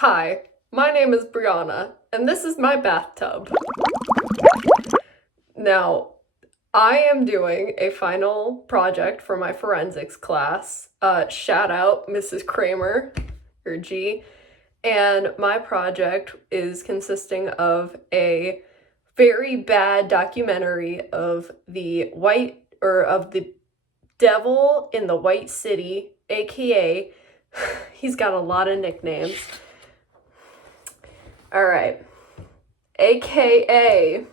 Hi, my name is Brianna, and this is my bathtub. Now, I am doing a final project for my forensics class. Shout out Mrs. Kramer, or G. And my project is consisting of a very bad documentary of the devil in the White City, aka he's got a lot of nicknames. All right. AKA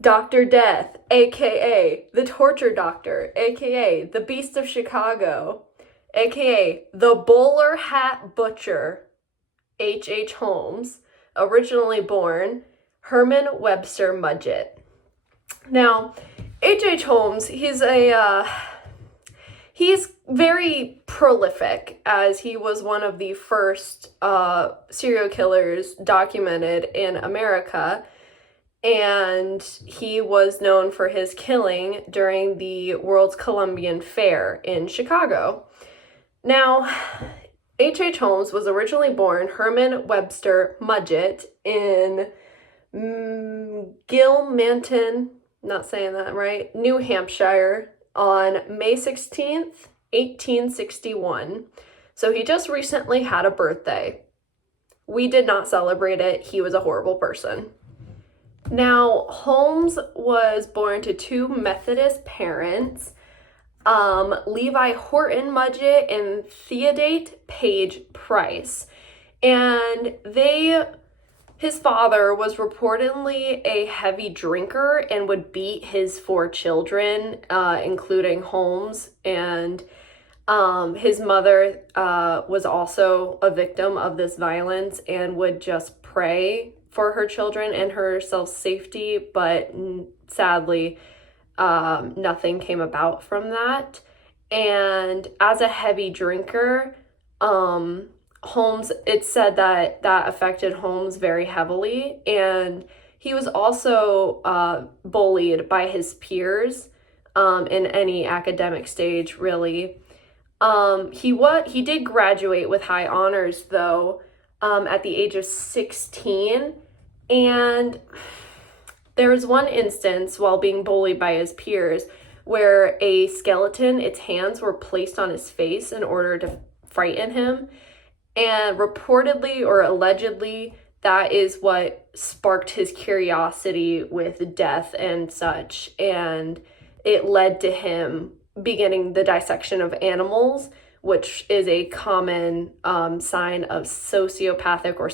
Dr. Death, AKA the Torture Doctor, AKA the Beast of Chicago, AKA the Bowler Hat Butcher, H. Holmes, originally born Herman Webster Mudgett. Now, H. Holmes, he's very prolific, as he was one of the first serial killers documented in America, and he was known for his killing during the World's Columbian Fair in Chicago. Now, H. Holmes was originally born Herman Webster Mudgett in Gilmanton, not saying that right, New Hampshire, on May 16th, 1861. So he just recently had a birthday. We did not celebrate it. He was a horrible person. Now, Holmes was born to two Methodist parents, Levi Horton Mudgett and Theodate Page Price. And his father was reportedly a heavy drinker and would beat his four children, including Holmes. And his mother was also a victim of this violence and would just pray for her children and herself safety, but sadly, nothing came about from that. And as a heavy drinker, Holmes, it said that affected Holmes very heavily, and he was also bullied by his peers in any academic stage, really. He did graduate with high honors, though, at the age of 16, and there was one instance while being bullied by his peers where a skeleton, its hands were placed on his face in order to frighten him. And reportedly or allegedly, that is what sparked his curiosity with death and such. And it led to him beginning the dissection of animals, which is a common sign of sociopathic or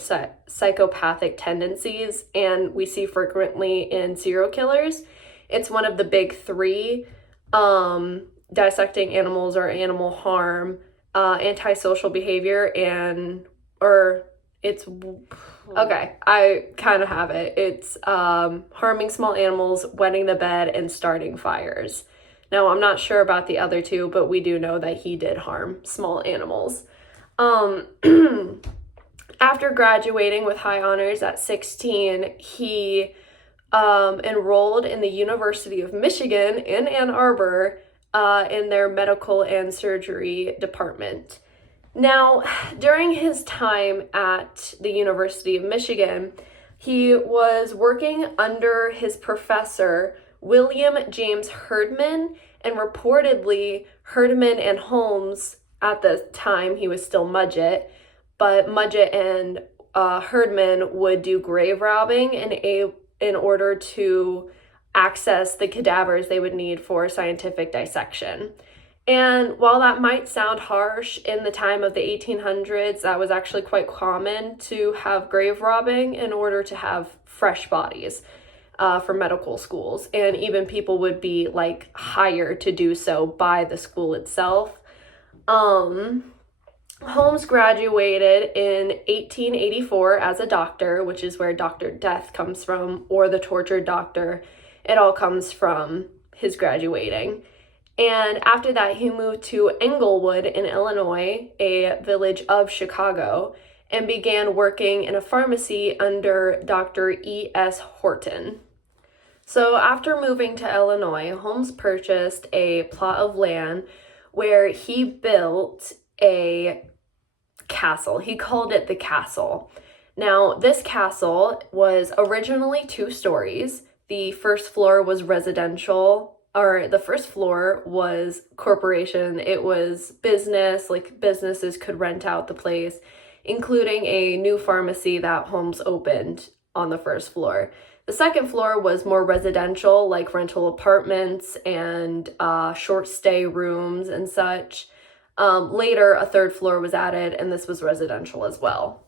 psychopathic tendencies, and we see frequently in serial killers. It's one of the big three: dissecting animals or animal harm, antisocial behavior, okay, I kind of have it. It's harming small animals, wetting the bed, and starting fires. Now, I'm not sure about the other two, but we do know that he did harm small animals. After graduating with high honors at 16, he enrolled in the University of Michigan in Ann Arbor in their medical and surgery department. Now, during his time at the University of Michigan, he was working under his professor, William James Herdman, and reportedly Herdman and Holmes, at the time he was still Mudgett, but Mudgett and Herdman would do grave robbing in order to access the cadavers they would need for scientific dissection. And while that might sound harsh, in the time of the 1800s, that was actually quite common to have grave robbing in order to have fresh bodies for medical schools. And even people would be hired to do so by the school itself. Holmes graduated in 1884 as a doctor, which is where Dr. Death comes from, or the tortured doctor. It all comes from his graduating. And after that, he moved to Englewood in Illinois, a village of Chicago, and began working in a pharmacy under Dr. E.S. Horton. So after moving to Illinois, Holmes purchased a plot of land where he built a castle. He called it the castle. Now, this castle was originally 2 stories. The first floor was residential, or the first floor was corporation. It was business, like businesses could rent out the place, including a new pharmacy that Holmes opened on the first floor. The second floor was more residential, like rental apartments and short stay rooms and such. Later, a third floor was added, and this was residential as well.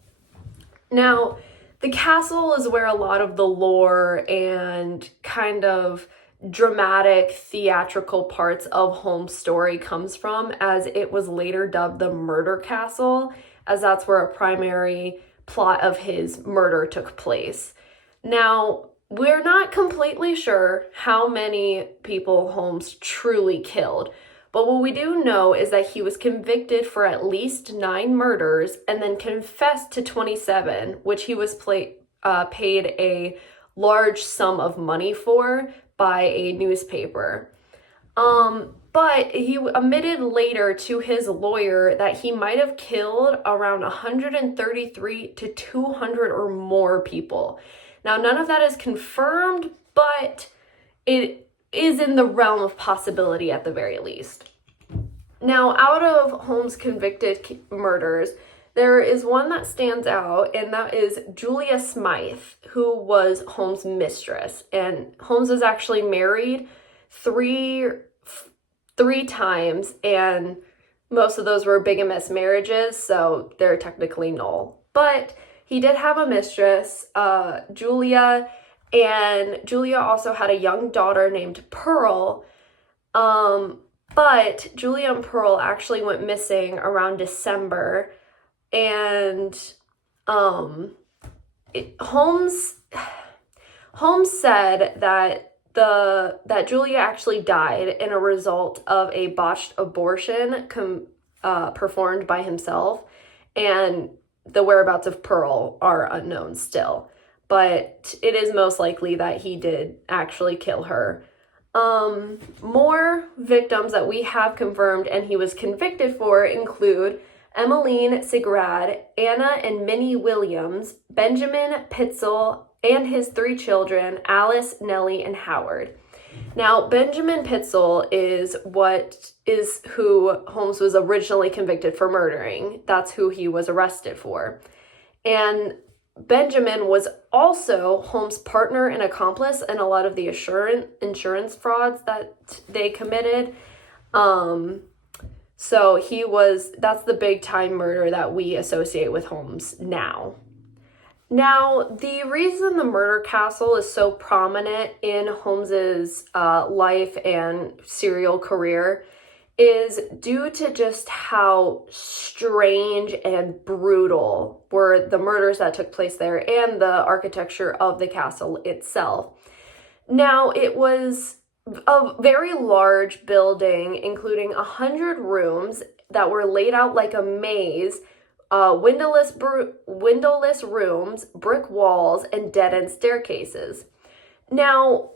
Now, the castle is where a lot of the lore and kind of dramatic theatrical parts of Holmes' story comes from, as it was later dubbed the Murder Castle, as that's where a primary plot of his murder took place. Now, we're not completely sure how many people Holmes truly killed, but what we do know is that he was convicted for at least 9 murders and then confessed to 27, which he was paid a large sum of money for by a newspaper. But he admitted later to his lawyer that he might have killed around 133 to 200 or more people. Now, none of that is confirmed, but it is in the realm of possibility at the very least. Now, out of Holmes' convicted murders, there is one that stands out, and that is Julia Smythe, who was Holmes' mistress. And Holmes was actually married three times, and most of those were bigamous marriages, so they're technically null. But he did have a mistress, Julia, and Julia also had a young daughter named Pearl. But Julia and Pearl actually went missing around December, and Holmes said that Julia actually died in a result of a botched abortion performed by himself, and the whereabouts of Pearl are unknown still, but it is most likely that he did actually kill her. More victims that we have confirmed and he was convicted for include Emmeline Sigrad, Anna and Minnie Williams, Benjamin Pitzel, and his 3 children, Alice, Nellie, and Howard. Now, Benjamin Pitzel is who Holmes was originally convicted for murdering. That's who he was arrested for. And Benjamin was also Holmes' partner and accomplice in a lot of the insurance frauds that they committed. So that's the big time murder that we associate with Holmes now. Now, the reason the murder castle is so prominent in Holmes's life and serial career is due to just how strange and brutal were the murders that took place there and the architecture of the castle itself. Now, it was a very large building, including 100 rooms that were laid out like a maze, windowless rooms, brick walls, and dead-end staircases. Now,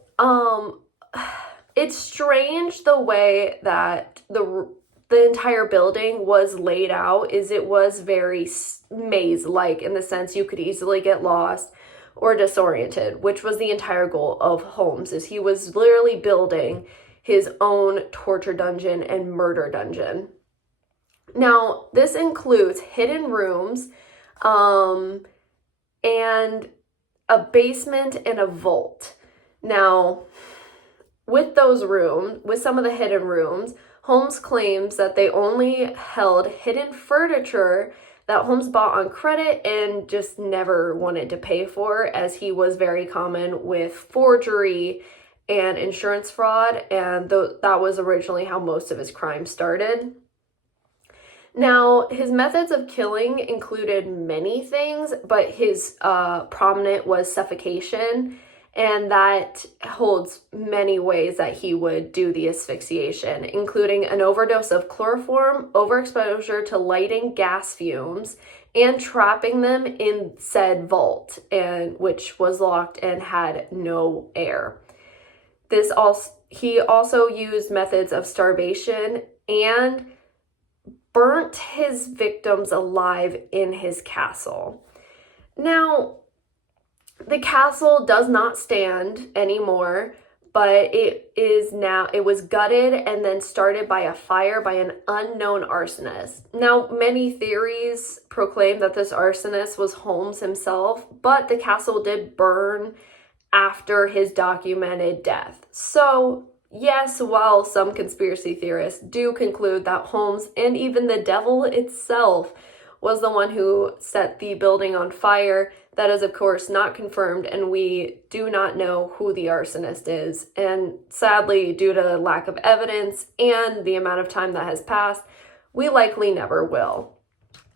it's strange the way that the entire building was laid out. It was very maze-like in the sense you could easily get lost or disoriented, which was the entire goal of Holmes, is he was literally building his own torture dungeon and murder dungeon. Now, this includes hidden rooms, and a basement and a vault. Now, with some of the hidden rooms, Holmes claims that they only held hidden furniture that Holmes bought on credit and just never wanted to pay for, as he was very common with forgery and insurance fraud, and that was originally how most of his crimes started. Now, his methods of killing included many things, but his prominent was suffocation, and that holds many ways that he would do the asphyxiation, including an overdose of chloroform, overexposure to lighting gas fumes, and trapping them in said vault, which was locked and had no air. He also used methods of starvation and burnt his victims alive in his castle. Now, the castle does not stand anymore, but it was gutted and then started by a fire by an unknown arsonist. Now, many theories proclaim that this arsonist was Holmes himself, but the castle did burn after his documented death. So, yes, while some conspiracy theorists do conclude that Holmes and even the devil itself was the one who set the building on fire, that is, of course, not confirmed, and we do not know who the arsonist is. And sadly, due to lack of evidence and the amount of time that has passed, we likely never will.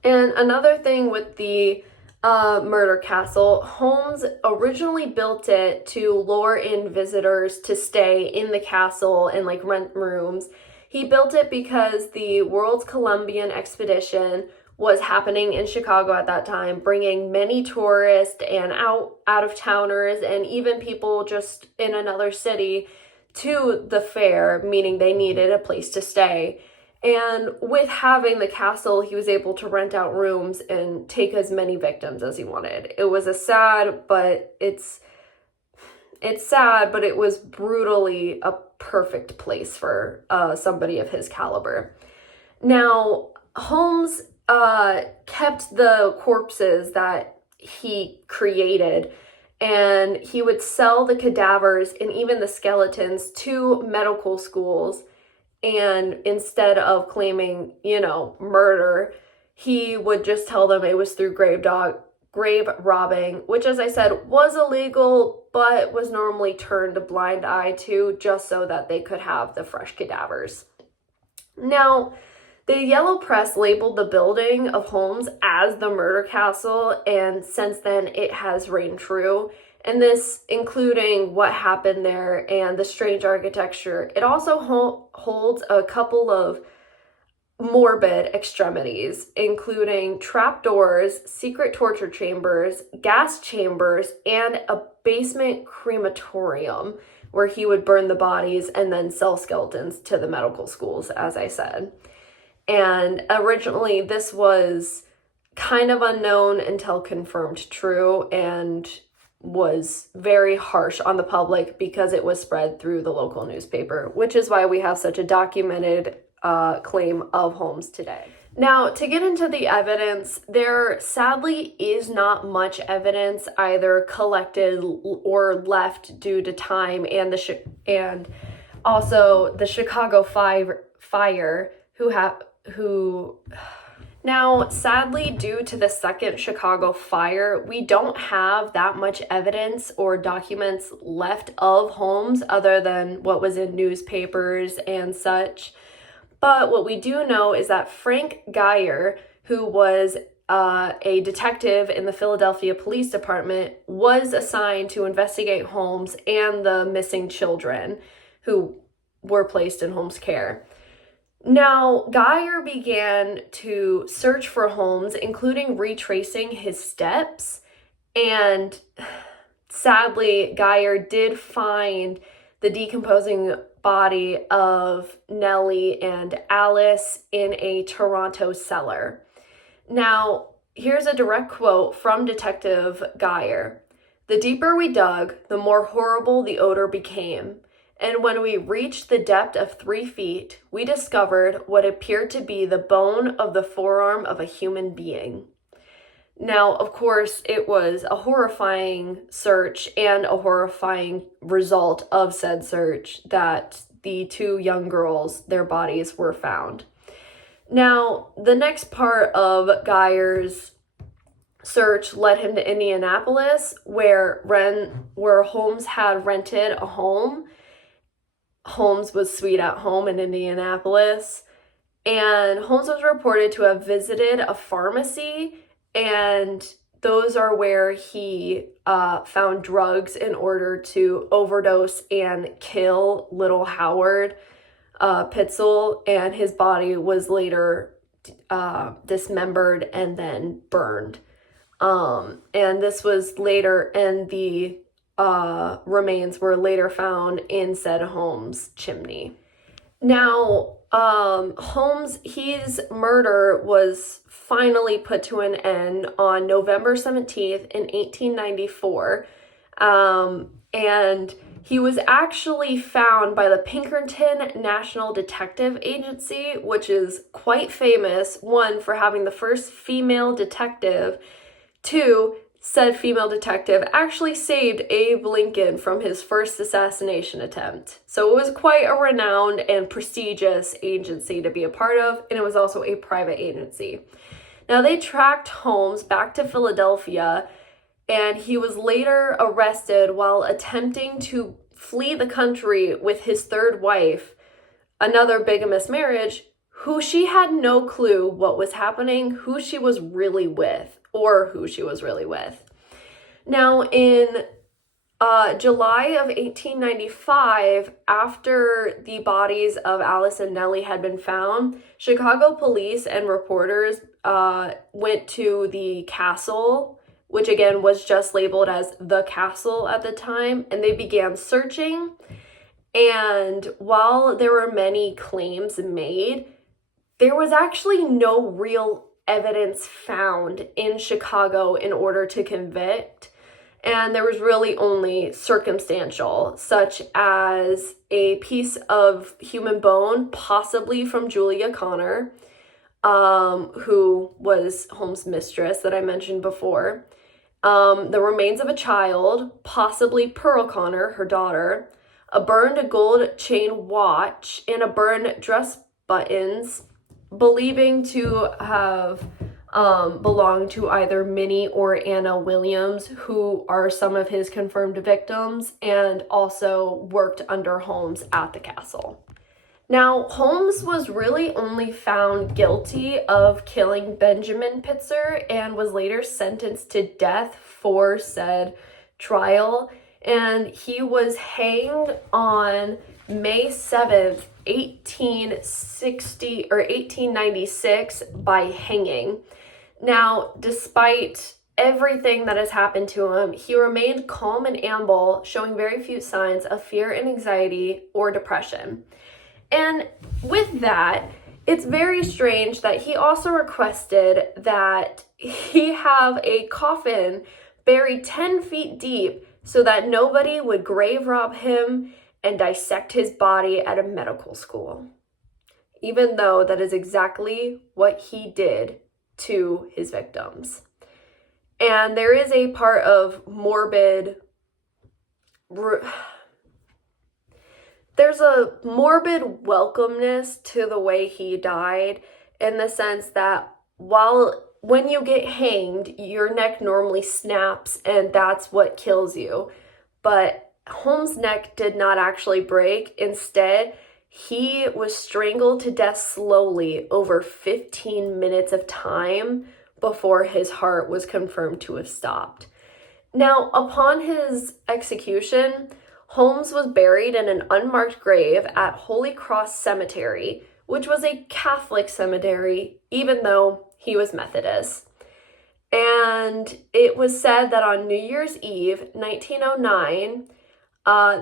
And another thing with the murder castle, Holmes originally built it to lure in visitors to stay in the castle and like rent rooms. He built it because the World's Columbian Expedition was happening in Chicago at that time, bringing many tourists and out of towners and even people just in another city to the fair, meaning they needed a place to stay. And with having the castle, he was able to rent out rooms and take as many victims as he wanted. It was it's sad, but it was brutally a perfect place for somebody of his caliber. Now, Holmes kept the corpses that he created, and he would sell the cadavers and even the skeletons to medical schools. And instead of claiming, murder, he would just tell them it was through grave robbing, which, as I said, was illegal, but was normally turned a blind eye to just so that they could have the fresh cadavers. Now, the yellow press labeled the building of Holmes as the murder castle, and since then it has reigned true. And this, including what happened there and the strange architecture, it also holds a couple of morbid extremities, including trapdoors, secret torture chambers, gas chambers, and a basement crematorium where he would burn the bodies and then sell skeletons to the medical schools, as I said. And originally this was kind of unknown until confirmed true, and was very harsh on the public because it was spread through the local newspaper, which is why we have such a documented claim of Holmes today. Now, to get into the evidence, there sadly is not much evidence either collected or left due to time and also the Chicago fire. Now, sadly, due to the second Chicago fire, we don't have that much evidence or documents left of Holmes other than what was in newspapers and such. But what we do know is that Frank Geyer, who was a detective in the Philadelphia Police Department, was assigned to investigate Holmes and the missing children who were placed in Holmes' care. Now, Geyer began to search for Holmes, including retracing his steps, and sadly, Geyer did find the decomposing body of Nellie and Alice in a Toronto cellar. Now, here's a direct quote from Detective Geyer. "The deeper we dug, the more horrible the odor became. And when we reached the depth of 3 feet, we discovered what appeared to be the bone of the forearm of a human being." Now, of course, it was a horrifying search and a horrifying result of said search that the 2 young girls, their bodies were found. Now, the next part of Geyer's search led him to Indianapolis, where Holmes had rented a home. Holmes was sweet at home in Indianapolis, and Holmes was reported to have visited a pharmacy, and those are where he found drugs in order to overdose and kill little Howard Pitzel, and his body was later dismembered and then burned. And this was later, and the remains were later found in said Holmes chimney. Now, Holmes, his murder was finally put to an end on November 17th in 1894. And he was actually found by the Pinkerton National Detective Agency, which is quite famous, one, for having the first female detective, two, said female detective actually saved Abe Lincoln from his first assassination attempt. So it was quite a renowned and prestigious agency to be a part of, and it was also a private agency. Now, they tracked Holmes back to Philadelphia, and he was later arrested while attempting to flee the country with his third wife, another bigamous marriage, who she had no clue what was happening, who she was really with. Now, in July of 1895, after the bodies of Alice and Nellie had been found, Chicago police and reporters went to the castle, which again was just labeled as the castle at the time, and they began searching. And while there were many claims made, there was actually no real evidence found in Chicago in order to convict. And there was really only circumstantial, such as a piece of human bone, possibly from Julia Connor, who was Holmes' mistress that I mentioned before. The remains of a child, possibly Pearl Connor, her daughter, a burned gold chain watch, and a burned dress buttons, believing to have belonged to either Minnie or Anna Williams, who are some of his confirmed victims, and also worked under Holmes at the castle. Now, Holmes was really only found guilty of killing Benjamin Pitzer and was later sentenced to death for said trial, and he was hanged on May 7th, 1896 by hanging. Now, despite everything that has happened to him, he remained calm and amiable, showing very few signs of fear and anxiety or depression. And with that, it's very strange that he also requested that he have a coffin buried 10 feet deep so that nobody would grave rob him and dissect his body at a medical school, even though that is exactly what he did to his victims. And there is a part of there's a morbid welcomeness to the way he died, in the sense that when you get hanged, your neck normally snaps and that's what kills you. But Holmes' neck did not actually break. Instead, he was strangled to death slowly over 15 minutes of time before his heart was confirmed to have stopped. Now, upon his execution, Holmes was buried in an unmarked grave at Holy Cross Cemetery, which was a Catholic cemetery, even though he was Methodist. And it was said that on New Year's Eve, 1909,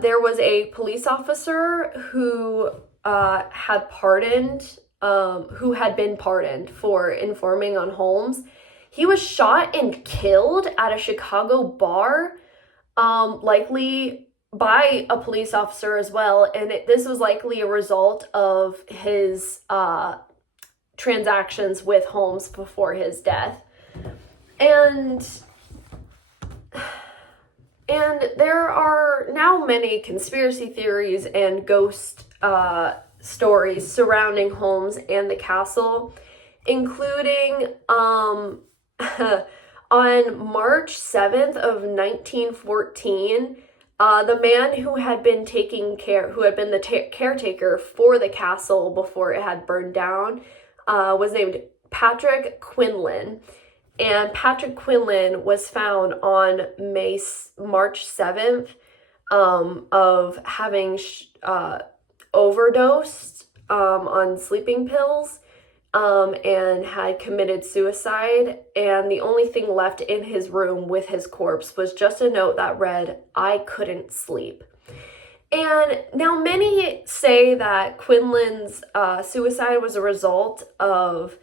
there was a police officer who had been pardoned for informing on Holmes. He was shot and killed at a Chicago bar, likely by a police officer as well, and this was likely a result of his transactions with Holmes before his death. And there are now many conspiracy theories and ghost stories surrounding Holmes and the castle, including on March 7th of 1914, the man who had been the caretaker for the castle before it had burned down, was named Patrick Quinlan. And Patrick Quinlan was found on March 7th of having overdosed on sleeping pills and had committed suicide. And the only thing left in his room with his corpse was just a note that read, "I couldn't sleep." And now many say that Quinlan's suicide was a result of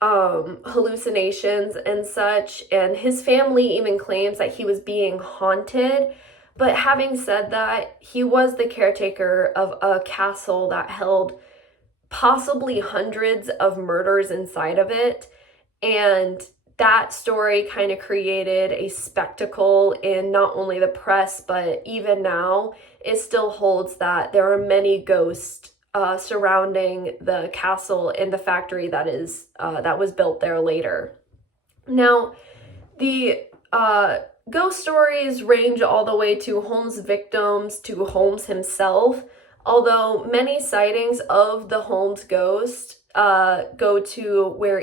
hallucinations and such, and his family even claims that he was being haunted. But having said that, he was the caretaker of a castle that held possibly hundreds of murders inside of it. And that story kind of created a spectacle in not only the press, but even now, it still holds that there are many ghosts surrounding the castle and the factory that was built there later. Now, the ghost stories range all the way to Holmes' victims to Holmes himself, although many sightings of the Holmes ghost go to where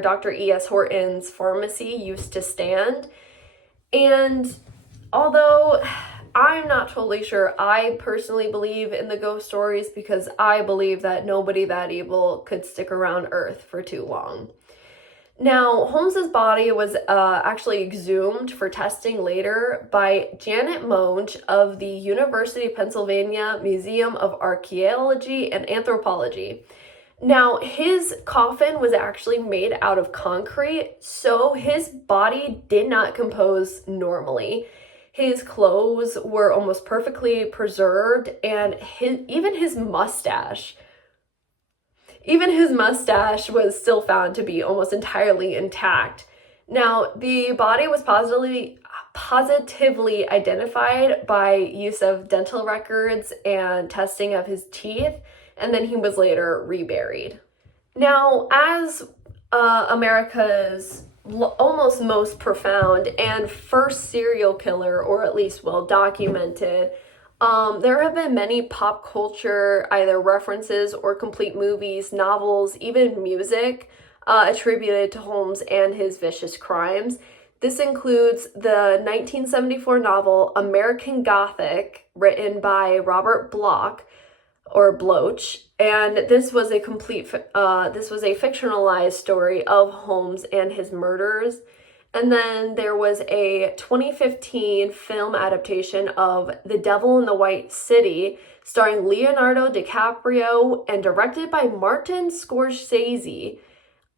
Dr. E.S. Horton's pharmacy used to stand. And although I'm not totally sure, I personally believe in the ghost stories because I believe that nobody that evil could stick around Earth for too long. Now, Holmes's body was actually exhumed for testing later by Janet Monge of the University of Pennsylvania Museum of Archaeology and Anthropology. Now, his coffin was actually made out of concrete, so his body did not compose normally. His clothes were almost perfectly preserved, and even his mustache was still found to be almost entirely intact. Now, the body was positively identified by use of dental records and testing of his teeth, and then he was later reburied. Now, as America's almost most profound and first serial killer, or at least well documented, there have been many pop culture either references or complete movies, novels, even music attributed to Holmes and his vicious crimes. This includes the 1974 novel American Gothic, written by Robert Bloch, and this was a fictionalized story of Holmes and his murders. And then there was a 2015 film adaptation of The Devil in the White City, starring Leonardo DiCaprio and directed by Martin Scorsese.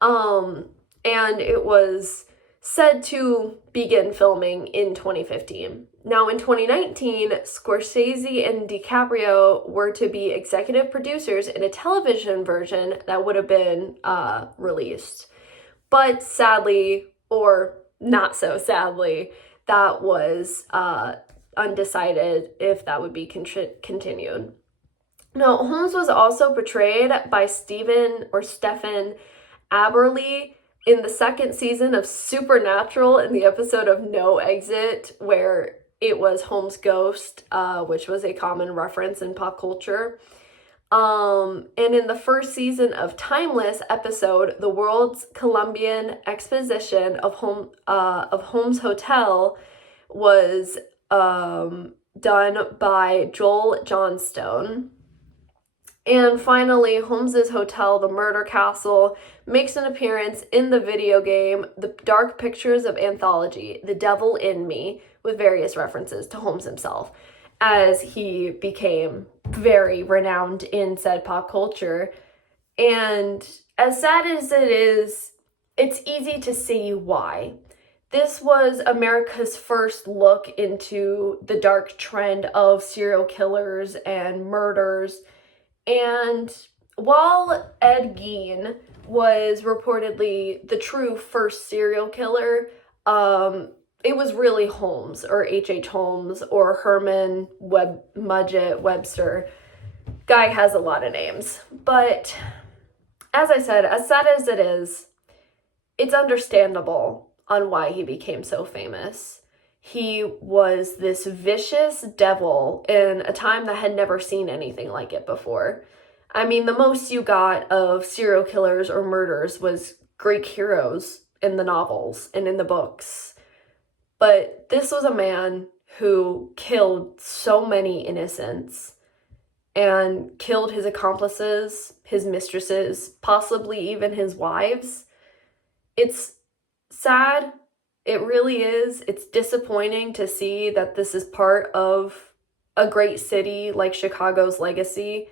And it was said to begin filming in 2015. Now, in 2019, Scorsese and DiCaprio were to be executive producers in a television version that would have been released. But sadly, or not so sadly, that was undecided if that would be continued. Now, Holmes was also portrayed by Stephen Aberley in the second season of Supernatural in the episode of No Exit, where it was Holmes' ghost, which was a common reference in pop culture. And in the first season of Timeless episode, the World's Columbian Exposition of Holmes Hotel was done by Joel Johnstone. And finally, Holmes's Hotel, The Murder Castle, makes an appearance in the video game The Dark Pictures of Anthology, The Devil in Me, with various references to Holmes himself, as he became very renowned in said pop culture. And as sad as it is, it's easy to see why. This was America's first look into the dark trend of serial killers and murders. And while Ed Gein was reportedly the true first serial killer, it was really Holmes, or H.H. Holmes, or Herman Mudgett Webster. Guy has a lot of names. But as I said, as sad as it is, it's understandable on why he became so famous. He was this vicious devil in a time that had never seen anything like it before. I mean, the most you got of serial killers or murders was Greek heroes in the novels and in the books. But this was a man who killed so many innocents and killed his accomplices, his mistresses, possibly even his wives. It's sad. It really is. It's disappointing to see that this is part of a great city like Chicago's legacy.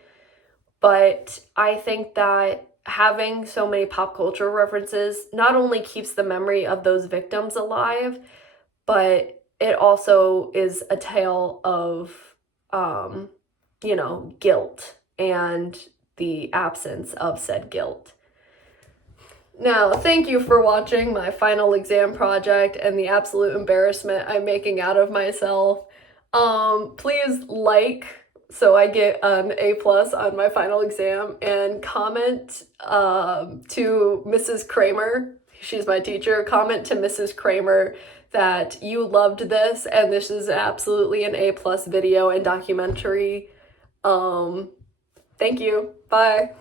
But I think that having so many pop culture references not only keeps the memory of those victims alive, but it also is a tale of, guilt and the absence of said guilt. Now, thank you for watching my final exam project and the absolute embarrassment I'm making out of myself. Please like so I get an A+ on my final exam, and comment to Mrs. Kramer. She's my teacher. Comment to Mrs. Kramer that you loved this and this is absolutely an A+ video and documentary. Thank you. Bye.